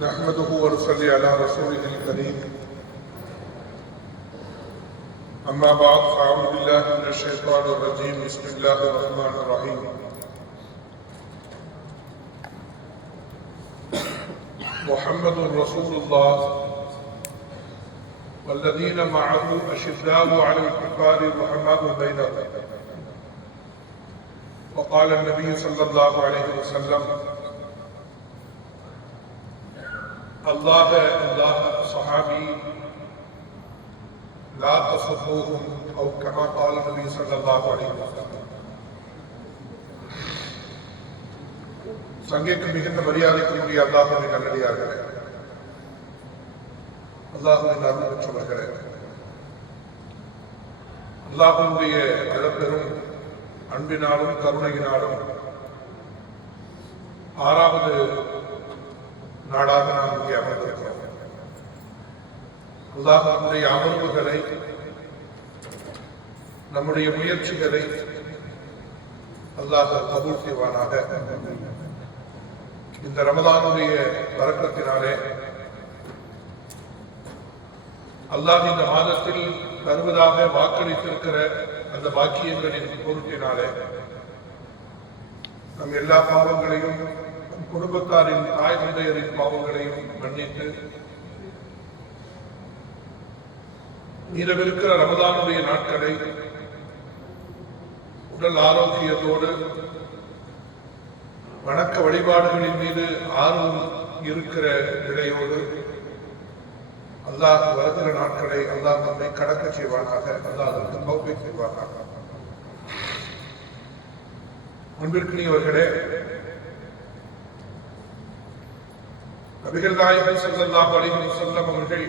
نحمده ونصلي على رسوله الكريم أما بعد فأعوذ بالله من الشيطان الرجيم بسم الله الرحمن الرحيم محمد رسول الله والذين معه أشداء على الكفار رحماء بينهم وقال النبي صلى الله عليه وسلم الله صحابي لا تصبوهم أو كما قال النبي صلى الله عليه وسلم. சங்கைக்கு மிகுந்த மரியாதைக்குரிய அல்லாஹ்வின் நல்லடியார்களே, அல்லாஹ்வின் அருள் பெற்றவர்களே, அல்லாஹ்வுடைய அளப்பெரும் அன்பினாலும் கருணையினாலும் 6வது நாளாக நாம் இங்கே அமர்ந்திருக்கிறோம். அல்லாஹ்வுடைய அமர்வுகளை, நம்முடைய முயற்சிகளை அல்லாஹ் கபூல் செய்வானாக. இந்த ரமதானுடைய பரக்கத்தினாலே அல்லாஹ் இந்த மாதத்தில் தருவதாக வாக்களித்திருக்கிற அந்த பாக்கியங்களின் பொருட்டினாலே நம் எல்லா பாவங்களையும், குடும்பத்தாரின் தாய் தந்தையரின் பாவங்களையும் மன்னித்து மீதமிருக்கிற ரமதானுடைய நாட்களை உடல் ஆரோக்கியத்தோடு வணக்க வழிபாடுகளின் மீது ஆர்வம் இருக்கிற நிலையோடு அல்லாஹ் வருகிற நாட்களை அல்லாஹ் நம்மை கடக்க செய்வானாக. அல்லாஹ் அதற்கு தௌஃபீக் செய்வானாக. அன்பிற்குரியவர்களே, நபிகள் நாயகம் ஸல்லல்லாஹு அலைஹி வஸல்லம் அவர்கள்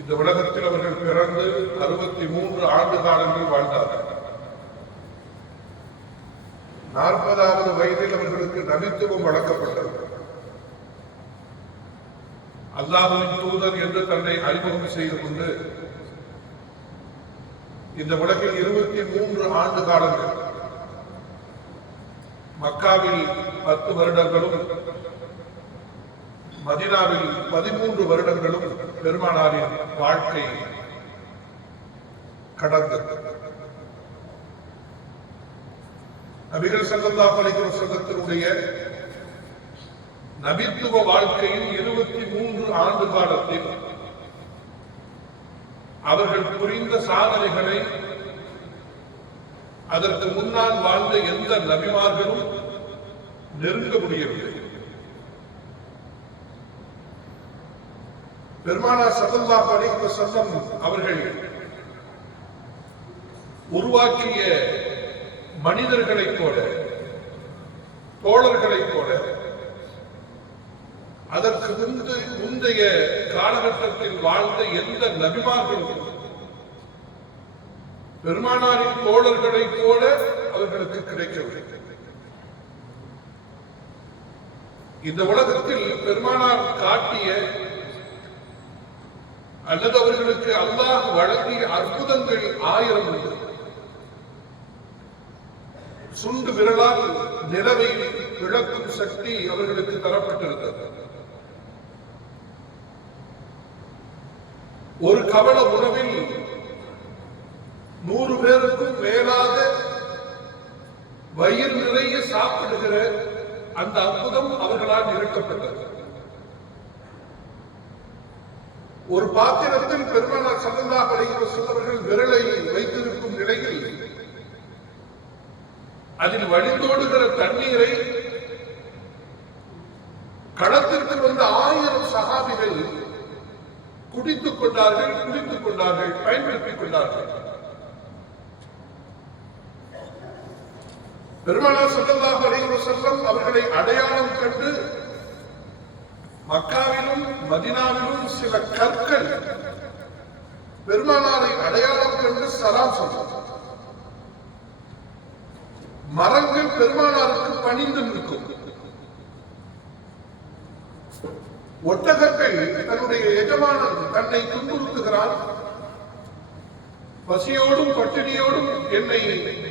இந்த உலகத்தில் அவர்கள் பிறந்து 63 ஆண்டு காலங்கள் வாழ்ந்தார்கள். 40வது வயதில் அவர்களுக்கு நபித்துவம் வழங்கப்பட்டது. அல்லாஹ்வின் தூதர் என்று தன்னை அறிமுகம் செய்து கொண்டு இந்த உலகில் 23 ஆண்டு காலங்கள், மக்காவில் 10 வருடங்களும் மதீனாவில் 13 வருடங்களும் பெருமானாரின் வாழ்க்கை கடந்தது. நபிகள் ஸல்லல்லாஹு அலைஹி வஸல்லத்தினுடைய நபித்துவ வாழ்க்கையில் 23 ஆண்டு காலத்தில் அவர்கள் புரிந்த சாதனைகளை அதற்கு முன்னால் வாழ்ந்த எந்த நபிமார்களும் நெருங்க முடியவில்லை. பெருமானார் ஸல்லல்லாஹு அலைஹி வஸல்லம் அவர்கள் உருவாக்கிய மனிதர்களைப் போல, தோழர்களைப் போல, அதற்கு முந்தைய காலகட்டத்தில் வாழ்ந்த எந்த நபிமார்களும் பெருமானாரின் தோழர்களைப் போல அவர்களுக்கு கிடைக்கவில்லை. இந்த உலகத்தில் பெருமானார் காட்டிய அல்லது அவர்களுக்கு அல்லாஹ் வழங்கிய அற்புதங்கள் 1000 உண்டு. சுண்டு விரலால் நிலவை விளக்கும் சக்தி அவர்களுக்கு தரப்பட்டிருந்தது. ஒரு கவள உணவில் 100 பேருக்கும் மேலாக வயிறு நிறைய சாப்பிடுகிற அந்த அற்புதம் அவர்களால் நிகழ்த்தப்பட்டது. ஒரு பாத்திரத்தில் பெருமானார் ஸல்லல்லாஹு அலைஹி வஸல்லம் அவர்கள் விரலை வைத்திருக்கும் நிலையில் அதில் வழிந்தோடுகிற தண்ணீரை களத்திற்கு வந்த 1000 சஹாபிகள் குடித்துக் கொண்டார்கள், பயன்படுத்திக் கொண்டார்கள். பெருமானார் ஸல்லல்லாஹு அலைஹி வஸல்லம் அவர்களை அடையாளம் கண்டு மக்காவிலும் மதீனாவிலும் சில கற்கள் பெருமானாரை அடையாளம் கண்டு சலாம் சொன்னார். மரங்கள் பெருமானாருக்கு பணிந்து நிற்கும். ஒட்டகங்கள் தன்னுடைய எஜமானன் தன்னை துன்புறுத்துகிறான், பசியோடும் பட்டினியோடும் என்னை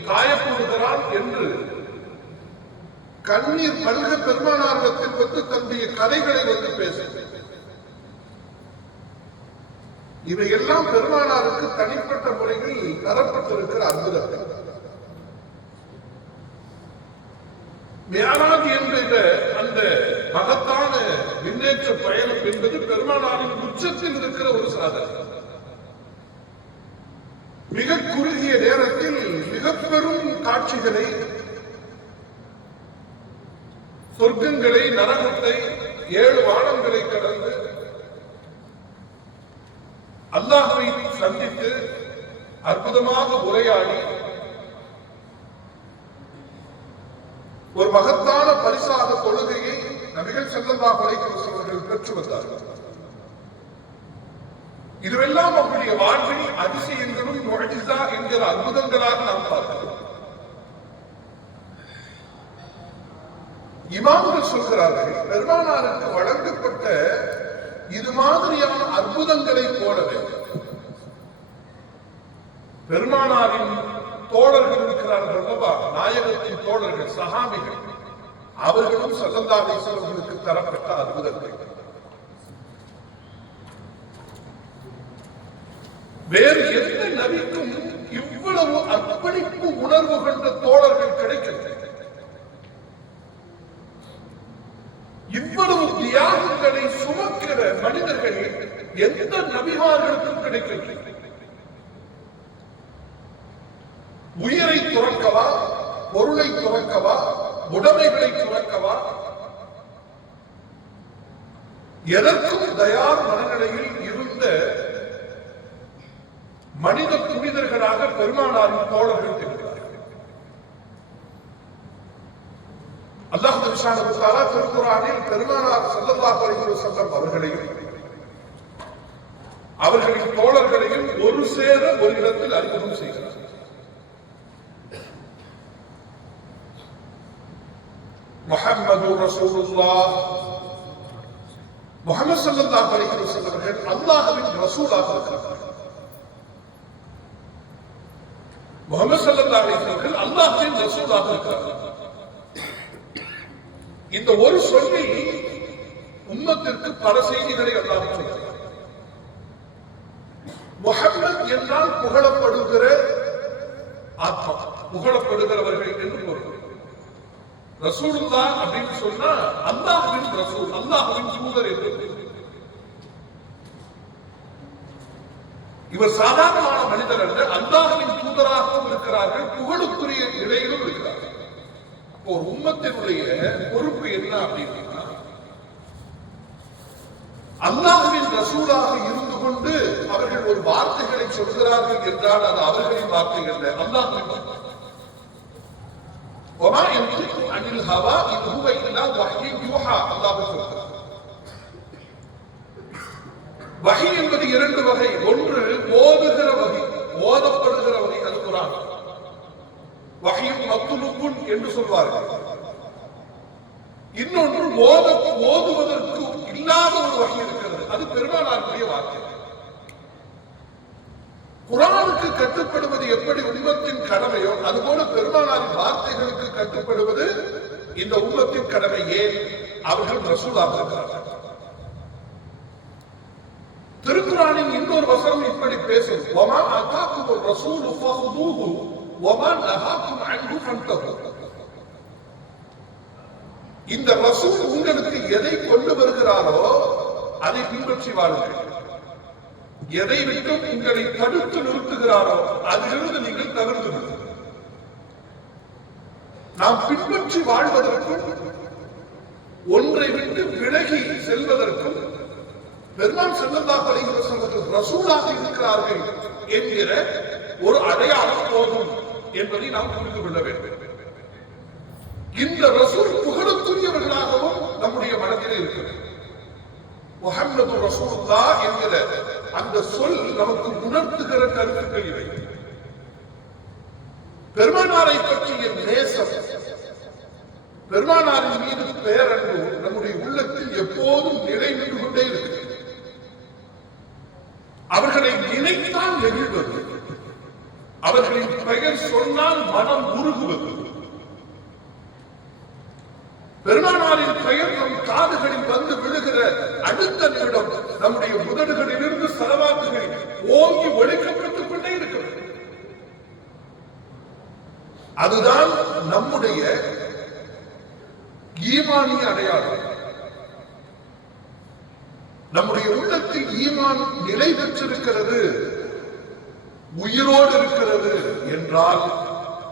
காயப்படுகிறான் என்று கண்ணீர் மல்க பெருமானாரிடத்தில் வந்து தன்னுடைய கதைகளை வந்து பேசுகிறேன். இவையெல்லாம் பெருமானாருக்கு தனிப்பட்ட முறையில் தரப்பட்டிருக்கிற அற்புதங்கள். மியாராஜ் என்கிற அந்த மகத்தான விண்ணேற்ற பயணம் என்பது பெருமானாரின் உச்சத்தில் இருக்கிற ஒரு சாதனை. மிக குறுகிய நேரத்தில் மிக பெரும் காட்சிகளை, சொர்க்கங்களை, நரகத்தை, 7 வானங்களை கடந்து அல்லாஹ்வை சந்தித்து அற்புதமாக உரையாடி ஒரு மகத்தான பரிசாக தொழுகையை நபிகள் ஸல்லல்லாஹு அலைஹி வஸல்லம் அவர்கள் பெற்று வந்தார்கள். இதுவெல்லாம் அவருடைய வாழ்வில் அதிசயங்களும் முஅஜிஸா என்கிற அற்புதங்களாக நாம் பார்க்கிறோம். இமாம்கள் சொல்கிறார்கள், பெருமானாருக்கு வழங்கப்பட்ட இது மாதிரியான அற்புதங்களை போலவே பெருமானாரின் தோழர்கள் இருக்கிறார்கள் அல்லவா, நாயகத்தின் தோழர்கள், சஹாபிகள், அவர்களும் ஸல்லல்லாஹு அலைஹி வஸல்லம் தரப்பட்ட அற்புதங்கள். வேறு எந்த நபிக்கும் இவ்வளவு அர்ப்பணிப்பு உணர்வு கொண்ட தோழர்கள் கிடைக்கிறது. இவ்வளவு தியாகங்களை சுமக்கிற மனிதர்கள் எந்த நபிமார்களுக்கும் கிடைக்கிறது. உயிரை துறக்கவா, பொருளை துறக்கவா, உடைமைகளை துறக்கவா, எதற்கும் தயார் மனநிலையில் இருந்த மனித புனிதர்களாக பெருமானாரின் தோழர்கள் இருக்கிறார்கள். அல்லாஹ் சுப்ஹானஹு வ தஆலா திருக்குர்ஆனில் பெருமானார் ஸல்லல்லாஹு அலைஹி வஸல்லம் அவர்களையும் அவர்களின் தோழர்களையும் ஒரு சேர ஒரு இடத்தில் அறிமுகம் செய்கிறார். முஹம்மது ரசூலுல்லாஹ், முஹம்மது ஸல்லல்லாஹு அலைஹி வஸல்லம் அவர்கள் அல்லாஹ்வின் ரசூலாக இருக்கிறார்கள். முஹம்மது ஸல்லல்லாஹு அலைஹி வஸல்லம் அவர்கள் அல்லாஹ்வின் ரசூலாக இருக்கிறார்கள். இந்த ஒரு சொல்லில் உம்மத்திற்கு பல செய்திகளை அல்லாஹ் சொல்கிறார். முஹம்மத் என்றால் புகழப்படுகிற ஆத்மா, புகழப்படுகிறவர்கள் என்று பொருள். ரசூலுல்லாஹ் அப்படின்னு சொன்னா அல்லாஹ்வின் ரசூல், அல்லாஹ்வின் தூதர் என்று. இவர் சாதாரணமான மனிதர் அல்ல, அல்லாஹ்வின் தூதராகவும் இருக்கிறார்கள், புகழுக்குரிய நிலையிலும் இருக்கிறார்கள். ஒரு உம்மத்தினுடைய பொறுப்பு என்ன அப்படின்னா, அல்லாஹ்வின் ரசூலாக இருந்து கொண்டு அவர்கள் ஒரு வார்த்தைகளை சொல்கிறார்கள் என்றால் அது அவர்களின் வார்த்தைகள் அல்ல, அல்லாஹ்வின் வார்த்தை. وما ينطق عن الهوى إن هو إلا وحي يوحى. அல்லாஹ் சொல்கிறார். வஹி என்பது 2 வகை. ஒன்று ஓதுகிற வகை, ஓதப்படுகிற வகை, அது குர்ஆன். வஹியும் மத்லூபுன் என்று சொல்வார்கள். இன்னொன்று ஓதுவதற்கு இல்லாத ஒரு வகை இருக்கிறது, அது பெருமானாருடைய வார்த்தை. குர்ஆனுக்கு கட்டுப்படுவது எப்படி உம்மத்தின் கடமையோ அதுபோல பெருமானாரின் வார்த்தைகளுக்கு கட்டுப்படுவது இந்த உம்மத்தின் கடமை. ஏன்? அவர்கள் ரசூலாக இருக்கிறார்கள். திருக்குர்ஆனின் இன்னொரு வசனம் இப்படி பேசும், வமா அதாக்குமுர் ரசூலு ஃபஹுதூஹு வமா நஹாக்கும் அன்ஹு ஃபன்தஹு. இந்த ரசூல் உங்களுக்கு எதை கொண்டு வருகிறாரோ அதை பின்பற்றி வாருங்கள், எதை விட்டு உங்களை தடுத்து நிறுத்துகிறாரோ அதிலிருந்து நீங்கள் தவிர்த்து நிறுத்துங்கள். நாம் பின்பற்றி வாழ்வதற்கும் ஒன்றை விட்டு விலகி செல்வதற்கும் பெருமான் ஸல்லல்லாஹு அலைஹி வஸல்லம் ரசூலாக இருக்கிறார்கள் என்கிற ஒரு அடையாளம் போதும் என்பதை நாம் புரிந்து கொள்ள வேண்டும். இந்த ரசூல் புகழுக்குரியவர்களாகவும் நம்முடைய மனதிலே இருக்கிறது. முஹம்மது ரசூலுல்லாஹ் என்கிற அந்த சொல் நமக்கு உணர்த்துகிற கருத்துக்கள் இவை. பெருமானாரை பற்றிய நேசம், பெருமானாரின் மீது பேரன்பு நம்முடைய உள்ளத்தில் எப்போதும் நிலை நின்று கொண்டே இருக்கிறது. அவர்களை நினைத்தால் நெகிழ்வது, பெயரால் மனம் உருகுவது. பெருமானாரின் பெயர் நம் காதுகளில் வந்து விழுகிற அடுத்த நிமிடம் நம்முடைய உதடுகளில் இருந்து ஸலவாத்துகள் ஓங்கி ஒழிக்கப்பட்டுக் கொண்டே இருக்கிறது. அதுதான் நம்முடைய ஈமானிய அடையாளம். நம்முடைய உள்ளத்தில் ஈமான் நிலை பெற்றிருக்கிறது, உயிரோடு இருக்கிறது என்றால்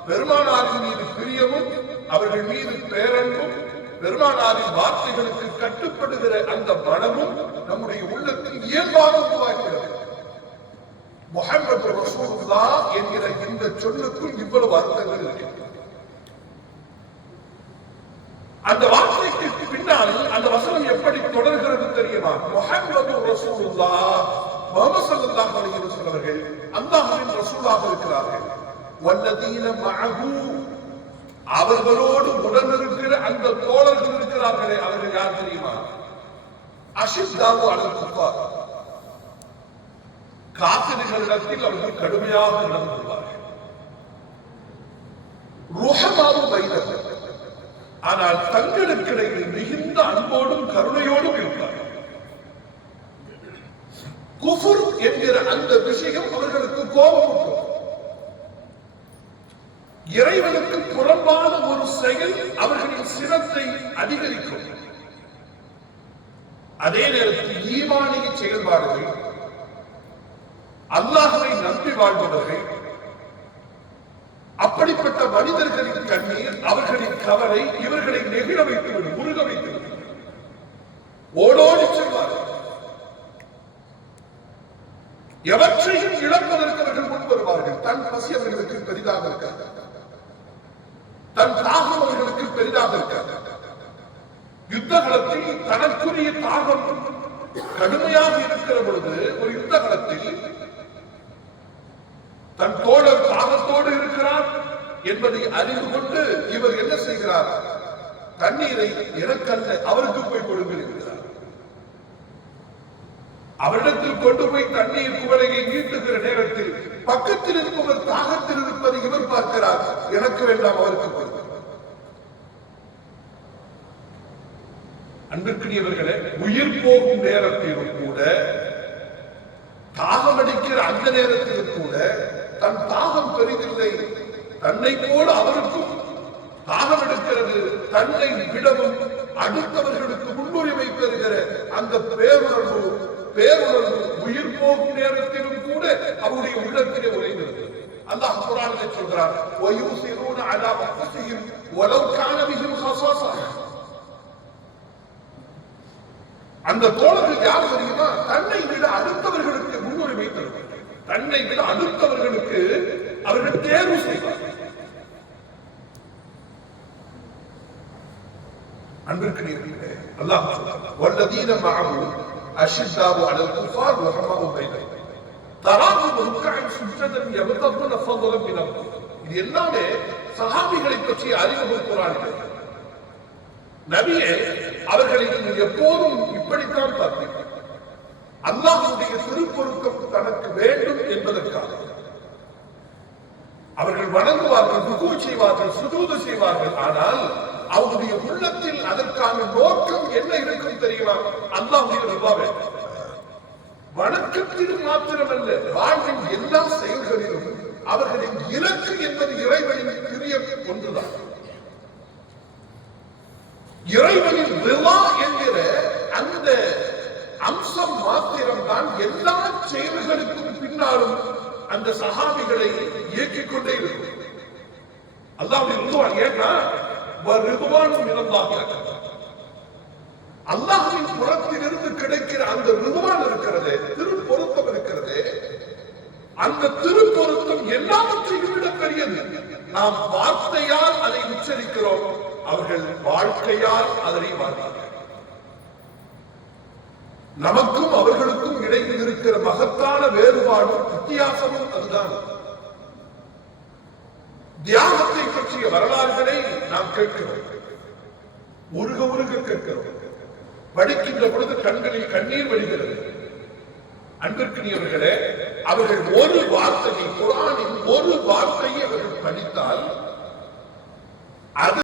பெருமானாரின் மீது பிரியமும் அவர்கள் மீது பேரன்பும் பெருமானாரின் வார்த்தைகளுக்கு கட்டுப்படுகிற அந்த மனமும் நம்முடைய உள்ளத்தில் இயல்பாக உருவாகிறது. முஹம்மது ரசூலுல்லாஹ் என்கிற இந்த சொல்லுக்குள் இவ்வளவு அர்த்தங்கள் இருக்கிறது. அந்த வார்த்தைக்கு பின்னால் அந்த வசனம் எப்படி தொடர்கிறது தெரியுமா? முஹம்மது ரசூலுல்லாஹ், முஹம்மது ஸல்லல்லாஹு அலைஹி வஸல்லம் அவர்கள் அல்லாஹ்வின் ரசூலாக இருக்கிறார்கள். வல்லதீன மஅஹு, அவர்களோடு உடன் இருக்கிற அந்த தோழர்கள் இருக்கிறார்களே, அவர்கள் யார் தெரியுமா? அஷித்தாவு அலல் குஃபார், காஃபிர்களிடத்தில் அவர்கள் கடுமையாக நடந்து கொள்வார்கள். ருஹமாவு பைனஹும், ஆனால் தங்களுக்கிடையில் மிகுந்த அன்போடும் கருணையோடும் இருப்பார்கள். குஃபுர் என்கிற அந்த விஷயம் அவர்களுக்கு கோபமூட்டும். இறைவனுக்கு புறம்பான ஒரு செயல் அவர்களின் சினத்தை அதிகரிக்கும். அதே நேரத்தில் ஈமானிய செயல்பாடுகள், அல்லாஹ்வை நம்பி வாழ்பவர்கள், அப்படிப்பட்ட மனிதர்களின் கண்ணீர், அவர்களின் கவலை இவர்களை நெகிழ வைத்துவிடும், உருக வைத்துவிடும், ஓடோடி செல்வார்கள். எவற்றையும் இழப்பதற்கு அவர்கள் முன் வருவார்கள். தன் பசி அவர்களுக்கு பெரிதாக இருக்காது, தன் தாகம் அவர்களுக்கு பெரிதாக இருக்காது. யுத்த களத்தில் தனக்குரிய தாகம் கடுமையாக இருக்கிற பொழுது, ஒரு யுத்த களத்தில் தன் தோழர் தாகத்தோடு இருக்கிறார் என்பதை அறிந்து கொண்டு இவர் என்ன செய்கிறார்? தண்ணீரை எனக்கல்ல அவருக்கு போய் கொடுங்கள் என்கிறார். அவரிடத்தில் கொண்டு போய் தண்ணீர் குவளையை நீட்டுகிற நேரத்தில் பக்கத்தில் இருப்பவர் தாகத்தில் இருப்பதை இவர் பார்க்கிறார். எனக்கு வேண்டாம், அவருக்கு கொடுங்கள். அன்பிற்குரியவர்களே, உயிர் போகும் நேரத்திலும் கூட, தாகம் அடிக்கிற அந்த நேரத்திலும் கூட தன் தாகம் பெரிதில்லை, தன்னை போல அவருக்கும் தாகம் எடுக்கிறது, தன்னை விடவும் அடுத்தவர்களுக்கு முன்னுரிமை பெறுகிற அந்த பேருணர்வு உயிர் போகும் நேரத்திலும் கூட அவருடைய உள்ளத்திலே உறைந்திருக்கிறது. அல்லாஹ் குர்ஆனிலே சொல்கிறார், வயூசிரூன அலா அன்ஃபுஸிஹிம் வலவ் கான பிஹிம் ஹஸாஸா. அந்த தோழர்கள் யார் தெரியுமா? தன்னை விட அடுத்தவர்களுக்கு முன்னுரிமை தருவார்கள், தன்னை விட அடுத்தவர்களுக்கு அவர்கள் தேர்வு செய்வார்கள். அன்பிற்குரியவர்களே, அல்லாஹ் சொல்றார், வல்லதீன மஅஹு அஷித்தாவு அலல் குஃபார் ரஹமாவு பைனஹும் தராஹும் ருக்கஅன் சுஜ்ஜதன் யப்தகுன ஃபضلا மின் அல்லாஹ். இது எல்லாமே சஹாபிகளை பற்றிய அறிவு குர்ஆனில். நபியே, அவர்களை நீங்கள் எப்போதும் இப்படித்தான் பார்த்தீர்கள். அல்லாஹ்வுடைய திருப்பொருத்தம் தனக்கு வேண்டும் என்பதற்காக அவர்கள் வணங்குவார்கள், ருகூ செய்வார்கள், சுஜூது செய்வார்கள். ஆனால் அவருடைய உள்ளத்தில் அதற்கான நோக்கம் என்ன இருக்கும் தெரியுமா? அல்லாஹ்வுடைய ரிதா வேண்டும். வணக்கத்தில் மாத்திரமல்ல, வாழ்வின் எல்லா செயல்களிலும் அவர்களின் இலக்கு என்பது இறைவனின் பிரியம் ஒன்றுதான். இறைவனின் ரிதா என்கிற அந்த அம்சம் மாத்திரம்தான் எல்லா செயல்களுக்கும் பின்னாலும் அந்த சஹாபிகளை இயக்கிக் கொண்டே இருக்கும். அல்லாஹ்வுடைய ரிதுவான், ஏன்னா ரிதுவானும் இலல்லாஹ், அல்லாஹ்வின் புறத்திலிருந்து கிடைக்கிற அந்த ரிதுவான் இருக்கிறது, திருப்பொருத்தம் இருக்கிறது. அந்த திருப்பொருத்தம் எல்லாவற்றையும் விட பெரியது. நாம் வார்த்தையால் அதை உச்சரிக்கிறோம், அவர்கள் வாழ்க்கையால் அதனை வாழ்ந்தார்கள். நமக்கும் அவர்களுக்கும் இடையில் இருக்கிற மகத்தான வேறுபாடும் வித்தியாசமும் அதுதான். தியாகத்தை பற்றிய வரலாறுகளை நாம் கேட்கிறோம், உருக உருக கேட்கிறோம். படிக்கின்ற பொழுது கண்களில் கண்ணீர் வடிகிறது. அன்பிற்குரியவர்களே, அவர்கள் ஒரு வார்த்தையை, குர்ஆனின் ஒரு வார்த்தையை அவர்கள் படித்தால் அது